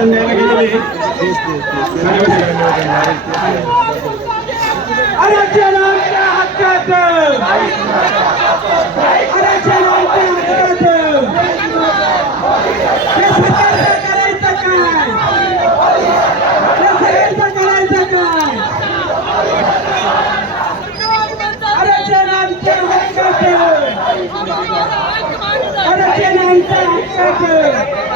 اندے کے لیے دیکھ دیکھ رہے ہیں ارجن کے حق کے تے نہیں ارجن ہوتے ہیں کر سکتا ہے کیا کر سکتا ہے ارجن کے حق